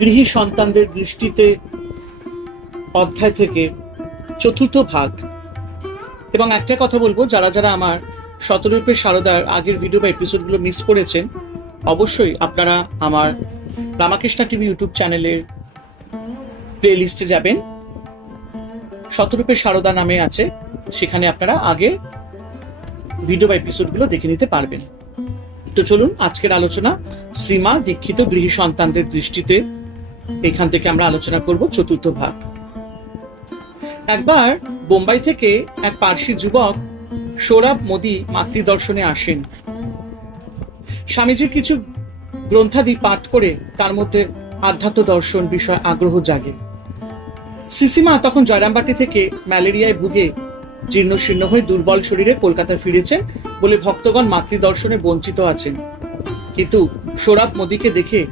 গৃহী সন্তানদের দৃষ্টিতে অধ্যায় থেকে চতুর্থ ভাগ। এবং একটা কথা বলব, যারা যারা আমার শতরূপে সারদার আগের ভিডিও বা এপিসোডগুলো মিস করেছেন, অবশ্যই আপনারা আমার রামাকৃষ্ণা টিভি ইউটিউব চ্যানেলের প্লে লিস্টে যাবেন। শতরূপে সারদা নামে আছে, সেখানে আপনারা আগে ভিডিও বা এপিসোডগুলো দেখে নিতে পারবেন। তো চলুন, আজকের আলোচনা শ্রীমা দীক্ষিত গৃহী সন্তানদের দৃষ্টিতে এখান থেকে আমরা আলোচনা করব চতুর্থ ভাগ। একবার বোম্বাই থেকে এক পার্সি যুবক সৌরভ মোদি মাতৃদর্শনে আসেন। স্বামীজির কিছু গ্রন্থাদি পাঠ করে তার মধ্যে আধ্যাত্ম দর্শন বিষয় আগ্রহ জাগে। সিসিমা তখন জয়রামবাটি থেকে ম্যালেরিয়ায় ভুগে জীর্ণ শীর্ণ হয়ে দুর্বল শরীরে কলকাতায় ফিরেছেন বলে ভক্তগণ মাতৃদর্শনে বঞ্চিত আছেন। কিন্তু সৌরভ মোদীকে দেখে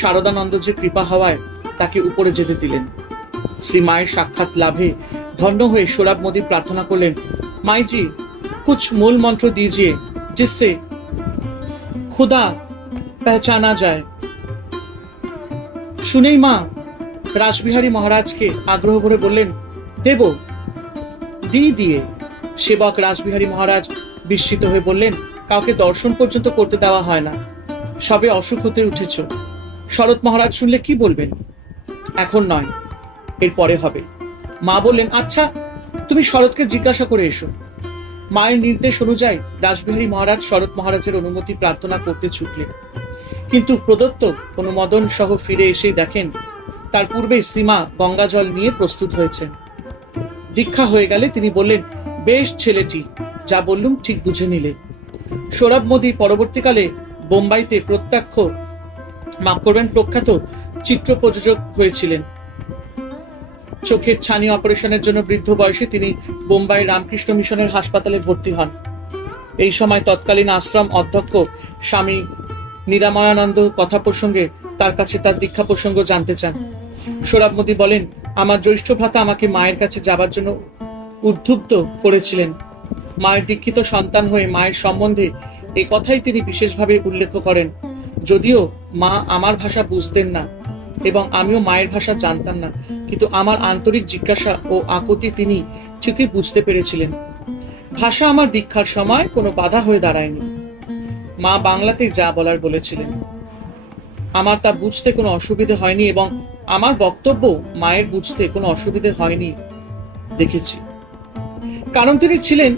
শারদানন্দ যে কৃপা হওয়ায় তাকে উপরে যেতে দিলেন। শ্রী মায়ের সাক্ষাৎ লাভে ধন্য হয়ে সোরাব মোদী প্রার্থনা করলেন, মাইজি, কুছ মূল মন্ত্র দিয়ে যে খুদা পহচানা যায়। শুনেই মা রাসবিহারী মহারাজকে আগ্রহ করে বললেন, দেব। দি দিয়ে সেবক রাসবিহারী মহারাজ বিস্মিত হয়ে বললেন, কাউকে দর্শন পর্যন্ত করতে দেওয়া হয় না। সবে অসুখ হতে উঠেছ। শরৎ মহারাজ শুনলে কি বলবেন? এখন নয়, এর পরে হবে। মা বললেন আচ্ছা তুমি শরৎকে জিজ্ঞাসা করে এসো। মায়ের নির্দেশ অনুযায়ী রাসবিহারী মহারাজ শরৎ মহারাজের অনুমতি প্রার্থনা করতে ছুটলেন কিন্তু প্রদত্ত অনুমোদন সহ ফিরে এসেই দেখেন, তার পূর্বে শ্রীমা গঙ্গা জল নিয়ে প্রস্তুত হয়েছেন। দীক্ষা হয়ে গেলে তিনি বললেন, বেশ ছেলেটি, যা বললুম ঠিক বুঝে নিলে। সৌরভ মোদী পরবর্তীকালে বোম্বাইতে প্রত্যক্ষ, মাফ করবেন, প্রখ্যাত চিত্র প্রযোজক হয়েছিলেন। চোখের ছানি অপারেশনের জন্য বৃদ্ধ বয়সে তিনি বোম্বাই রামকৃষ্ণ মিশনের হাসপাতালে ভর্তি হন। এই সময় তৎকালীন আশ্রম অধ্যক্ষ স্বামী নিরাময়ানন্দ কথা প্রসঙ্গে তার কাছে তার দীক্ষা প্রসঙ্গ জানতে চান। সৌরভ মোদী বলেন, আমার জ্যৈষ্ঠ ভ্রাতা আমাকে মায়ের কাছে যাবার জন্য উদ্বুদ্ধ করেছিলেন। মায়ের দীক্ষিত সন্তান হয়ে মায়ের সম্বন্ধে এ কথাই তিনি বিশেষভাবে উল্লেখ করেন, যদিও মা আমার ভাষা বুঝতেন না এবং আমিও মায়ের ভাষা জানতাম না, কিন্তু আমার আন্তরিক জিজ্ঞাসা ও আকুতি তিনি ঠিকই বুঝতে পেরেছিলেন। ভাষা আমার দীক্ষার সময় কোনো বাধা হয়ে দাঁড়ায়নি। মা বাংলাতেই যা বলার বলেছিলেন। আমার তা বুঝতে কোনো অসুবিধে হয়নি এবং আমার বক্তব্য মায়ের বুঝতে কোনো অসুবিধে হয়নি দেখেছি। কারণ তিনি ছিলেন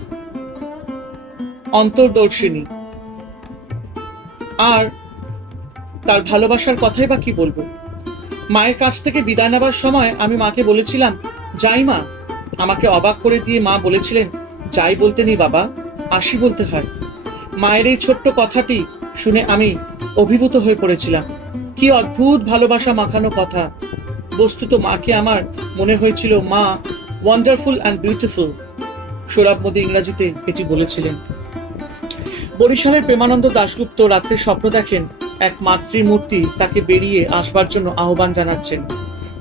অন্তর্দর্শিনী। আর তার ভালোবাসার কথাই বা কি বলব? মায়ের কাছ থেকে বিদায় নেবার সময় আমি মাকে বলেছিলাম, যাই মা। আমাকে অবাক করে দিয়ে মা বলেছিলেন, যাই বলতে নেই বাবা, আসি বলতে হয়। মায়ের এই ছোট্ট কথাটি শুনে আমি অভিভূত হয়ে পড়েছিলাম। কি অদ্ভুত ভালোবাসা মাখানো কথা। বস্তুত মাকে আমার মনে হয়েছিল, মা wonderful and beautiful Sourav Modi ইংরাজিতে এটি বলেছিলেন। বরিশালের প্রেমানন্দ দাশগুপ্ত রাত্রে স্বপ্ন দেখেন এক মাতৃমূর্তি তাকে বেরিয়ে আসবার জন্য আহ্বান জানাচ্ছেন।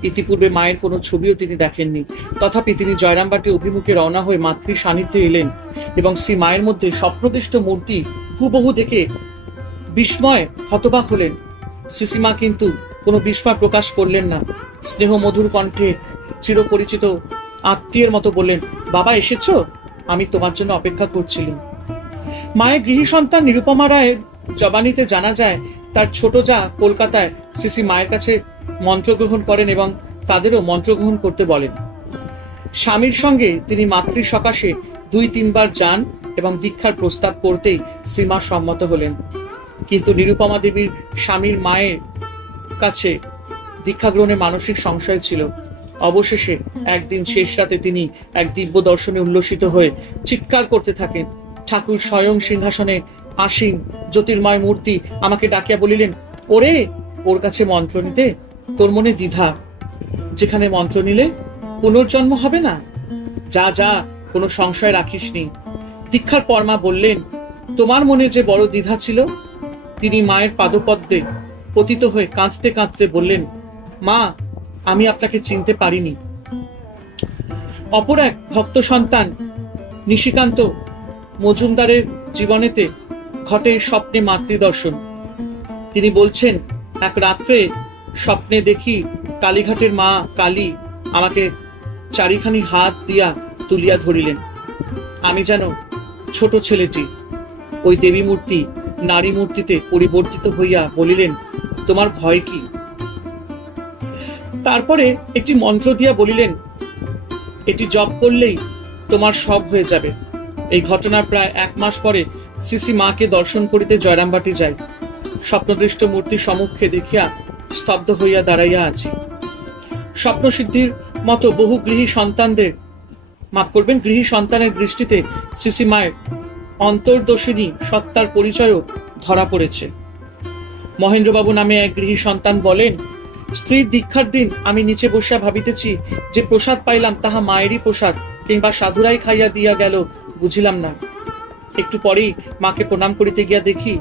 ইতিপূর্বে মায়ের কোনো ছবিও তিনি দেখেননি। তথাপি তিনি জয়রামবাটি অভিমুখে রওনা হয়ে মাতৃ সান্নিধ্যে এলেন এবং শ্রী মায়ের মধ্যে স্বপ্নদিষ্ট মূর্তি হুবহু দেখে বিস্ময় হতবাক হলেন। সিসিমা কিন্তু কোনো বিস্ময় প্রকাশ করলেন না। স্নেহ মধুর কণ্ঠে চিরপরিচিত আত্মীয়ের মতো বললেন, বাবা, এসেছ? আমি তোমার জন্য অপেক্ষা করছিলাম। মায়ের গৃহী সন্তান নিরুপমা রায়ের জবানিতে জানা যায়, তার ছোট যা কলকাতায় সিসি মায়ের কাছে মন্ত্রগ্রহণ করেন এবং তাদেরও মন্ত্রগ্রহণ করতে বলেন। স্বামীর সঙ্গে তিনি মাতৃ সকাশে দুই তিনবার যান এবং দীক্ষার প্রস্তাব করতেই শ্রীমা সম্মত হলেন। কিন্তু নিরুপমা দেবীর স্বামীর মায়ের কাছে দীক্ষা গ্রহণে মানসিক সংশয় ছিল। অবশেষে একদিন শেষ রাতে তিনি এক দিব্য দর্শনে উল্লসিত হয়ে চিৎকার করতে থাকেন। ঠাকুর স্বয়ং সিংহাসনে আসীন, জ্যোতির্ময় মূর্তি আমাকে ডাকিয়া বলিলেন, ওরে, ওর কাছে মন্ত্র নিতে তোর মনে দ্বিধা। যেখানে মন্ত্র নিলে পুনর্জন্ম হবে না? যা যা, কোনো সংশয় রাখিস নি দীক্ষার পরমা বললেন, তোমার মনে যে বড় দ্বিধা ছিল? তিনি মায়ের পাদপদ্মে পতিত হয়ে কাঁদতে কাঁদতে বললেন, মা, আমি আপনাকে চিনতে পারিনি। অপর এক ভক্ত সন্তান, নিশিকান্ত মজুমদারের জীবনেতে ঘটে স্বপ্নে মাতৃদর্শন। তিনি বলছেন, এক রাত্রে স্বপ্নে দেখি কালীঘাটের মা কালী আমাকে চারিখানি হাত দিয়া তুলিয়া ধরিলেন। আমি যেন ছোট ছেলেটি। ওই দেবী মূর্তি নারী মূর্তিতে পরিবর্তিত হইয়া বলিলেন, তোমার ভয় কি? তারপরে একটি মন্ত্র দিয়া বলিলেন, এটি জপ করলেই তোমার সব হয়ে যাবে। এই ঘটনার প্রায় এক মাস পরে সিসি মাকে দর্শন করিতে জয়রামবাটি যাই স্বপ্নদৃষ্ট মূর্তি সম্মুখে দেখিয়া স্তব্ধ হইয়া দাঁড়াইয়া আছি। স্বপ্নসিদ্ধির মতো বহু গৃহী সন্তানদের মাফ করবেন, গৃহী সন্তানের দৃষ্টিতে সিসি মায়ের অন্তর্দোষিনী সত্তার পরিচয়ও ধরা পড়েছে। মহেন্দ্রবাবু নামে এক গৃহী সন্তান বলেন, স্ত্রীর দীক্ষার দিন আমি নিচে বসিয়া ভাবিতেছি যে প্রসাদ পাইলাম, তাহা মায়েরই প্রসাদ কিংবা সাধুরাই খাইয়া দিয়া গেল বুঝিলাম না। একটু পরেই মাকে প্রণাম করিতে গিয়া দেখি,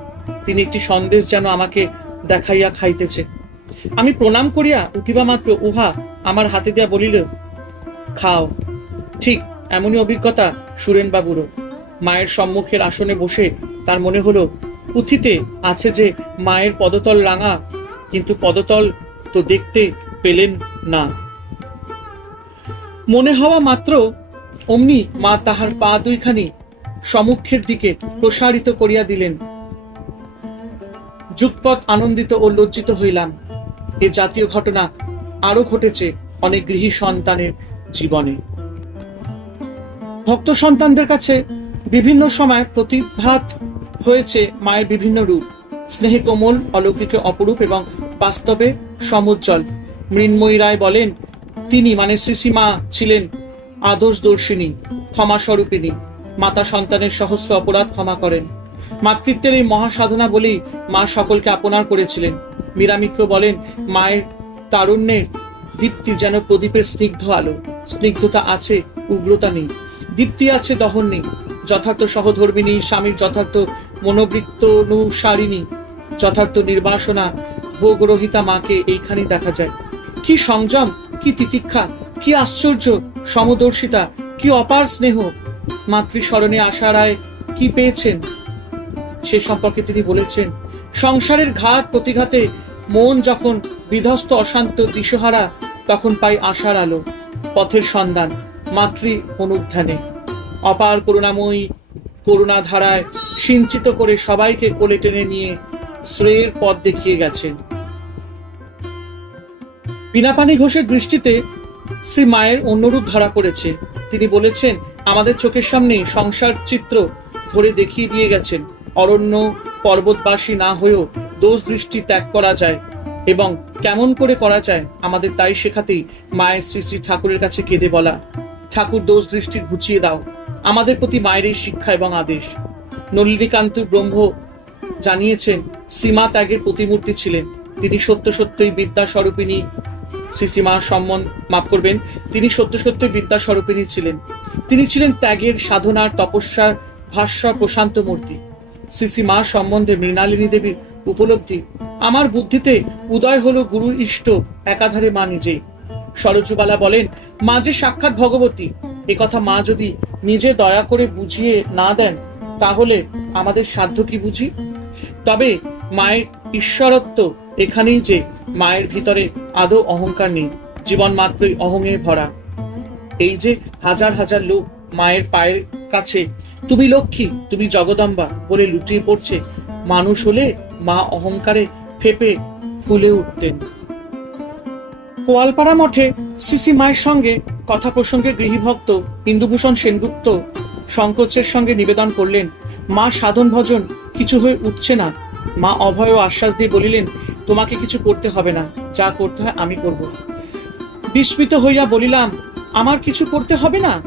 তিনি একটি সন্দেশ যেন আমাকে দেখাইয়া খাইতেছে। আমি প্রণাম করিয়া উঠিবা মাত্র, উহা আমার হাতে দিয়া বলিল, খাও। ঠিক এমনই অভিজ্ঞতা সুরেন বাবুরও মায়ের সম্মুখের আসনে বসে তার মনে হলো, পুঁথিতে আছে যে মায়ের পদতল রাঙা, কিন্তু পদতল তো দেখতে পেলেন না। মনে হওয়া মাত্র অমনি মা তাহার পা দুইখানি সম্মুখের দিকে প্রসারিত করিয়া দিলেন। যুগপৎ আনন্দিত ও লজ্জিত হইলাম। এ জাতীয় ঘটনা আরও ঘটেছে অনেক গৃহী সন্তানের জীবনে। ভক্ত সন্তানদের কাছে বিভিন্ন সময় প্রতিভাত হয়েছে মায়ের বিভিন্ন রূপ। স্নেহে কোমল, অলৌকিকে অপরূপ এবং বাস্তবে সমুজ্জ্বল। মৃন্ময়ী রায় বলেন, তিনি মানে শ্রী মা ছিলেন আদর্শ দর্শিনী ক্ষমা স্বরূপিনী মাতা সন্তানের সহস্র অপরাধ ক্ষমা করেন। মাতৃত্বের এই মহাসাধনা বলেই মা সকলকে আপনার করেছিলেন। মীরামিত্র বলেন, মায়ের তারুণ্যের দীপ্তি যেন প্রদীপের স্নিগ্ধ আলো। স্নিগ্ধতা আছে, উগ্রতা নেই। দীপ্তি আছে, দহন নেই। যথার্থ সহধর্মিনী, স্বামীর যথার্থ মনোবৃত্তনুসারিণী, যথার্থ নির্বাসনা ভোগরহিতা মাকে এইখানেই দেখা যায়। কি সংযম, কি তিতিক্ষা, কি আশ্চর্য! সমদর্শিতা, কি অপার স্নেহ? মাতৃস্মরণে আসার আয় কি পেয়েছেন? সে সম্পর্কে তিনি বলেছেন, সংসারের ঘাত প্রতিঘাতে মন যখন বিধ্বস্ত অশান্ত দিশহারা, তখন পাই আশার আলো, পথের সন্ধান, মাতৃ অনুধ্যানে। অপার করুণাময়ী করুণা ধারায় সিঞ্চিত করে সবাইকে কোলে টেনে নিয়ে শ্রেয়ের পথ দেখিয়ে গেছেন। বিনাপানি ঘোষের দৃষ্টিতে শ্রী মায়ের অন্যরূপ ধরা পড়েছে তিনি বলেছেন, আমাদের চোখের সামনে সংসার চিত্র ধরে দেখিয়ে দিয়ে গেছেন। অরণ্য পর্বতবাসী না হয়েও দোষ দৃষ্টি ত্যাগ করা যায় এবং কেমন করে করা যায় আমাদের তাই শেখাতেই মায়ের শ্রী শ্রী ঠাকুরের কাছে কেঁদে বলা। ঠাকুর দোষ দৃষ্টি ঘুচিয়ে দাও। আমাদের প্রতি মায়ের এই শিক্ষা এবং আদেশ। নলিনীকান্ত ব্রহ্ম জানিয়েছেন, সীমা ত্যাগের প্রতিমূর্তি ছিলেন। তিনি সত্য সত্যই বিদ্যা স্বরূপিনী শ্রীসীমা সম্মান মাফ করবেন, তিনি সত্য সত্য বিদ্যা স্বরূপিনী ছিলেন। তিনি ছিলেন ত্যাগের সাধনার তপস্যার ভাস্বর প্রশান্ত মূর্তি। শ্রীসীমা সম্বন্ধে মৃণালিনী দেবীর উপলব্ধি, আমার বুদ্ধিতে উদয় হলো গুরু ইষ্ট, একাধারে মা নিজেই সরজুবালা বলেন, মা যে সাক্ষাৎ ভগবতী কথা মা যদি নিজে দয়া করে বুঝিয়ে না দেন, তাহলে আমাদের সাধ্য কি বুঝি? তবে মায়ের ঈশ্বরত্ব এখানেই যে, মায়ের ভিতরে আদৌ অহংকার নেই, জীবন মাত্রই অহংয়ে ভরা। এই যে হাজার হাজার লোক মায়ের পায়ের কাছে, তুমি লক্ষ্মী, তুমি জগদম্বা বলে লুটিয়ে পড়ছে, মানুষ হলে মা অহংকারে ফেপে ফুলে উঠতেন। গোয়ালপাড়া মঠে সিসি মায়ের সঙ্গে কথা প্রসঙ্গে গৃহীভক্ত ইন্দুভূষণ সেনগুপ্ত সংকোচের সঙ্গে নিবেদন করলেন, মা সাধন ভজন কিছু হয়ে উঠছে না। মা অভয় ও আশ্বাস দিয়ে বলিলেন তোমাকে কিছু করতে হবে না। যা করতে হয় আমি করব। বিস্মিত হইয়া বলিলাম, আমার কিছু করতে হবে না?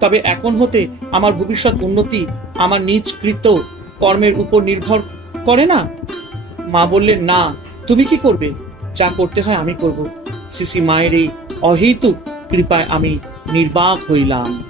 তবে এখন হতে আমার ভবিষ্যৎ উন্নতি আমার নিজ কৃত কর্মের উপর নির্ভর করে না? মা বললেন, না, তুমি কি করবে? যা করতে হয় আমি করব। সিসি মায়ের এই অহেতুক কৃপায় আমি নির্বাক হইলাম।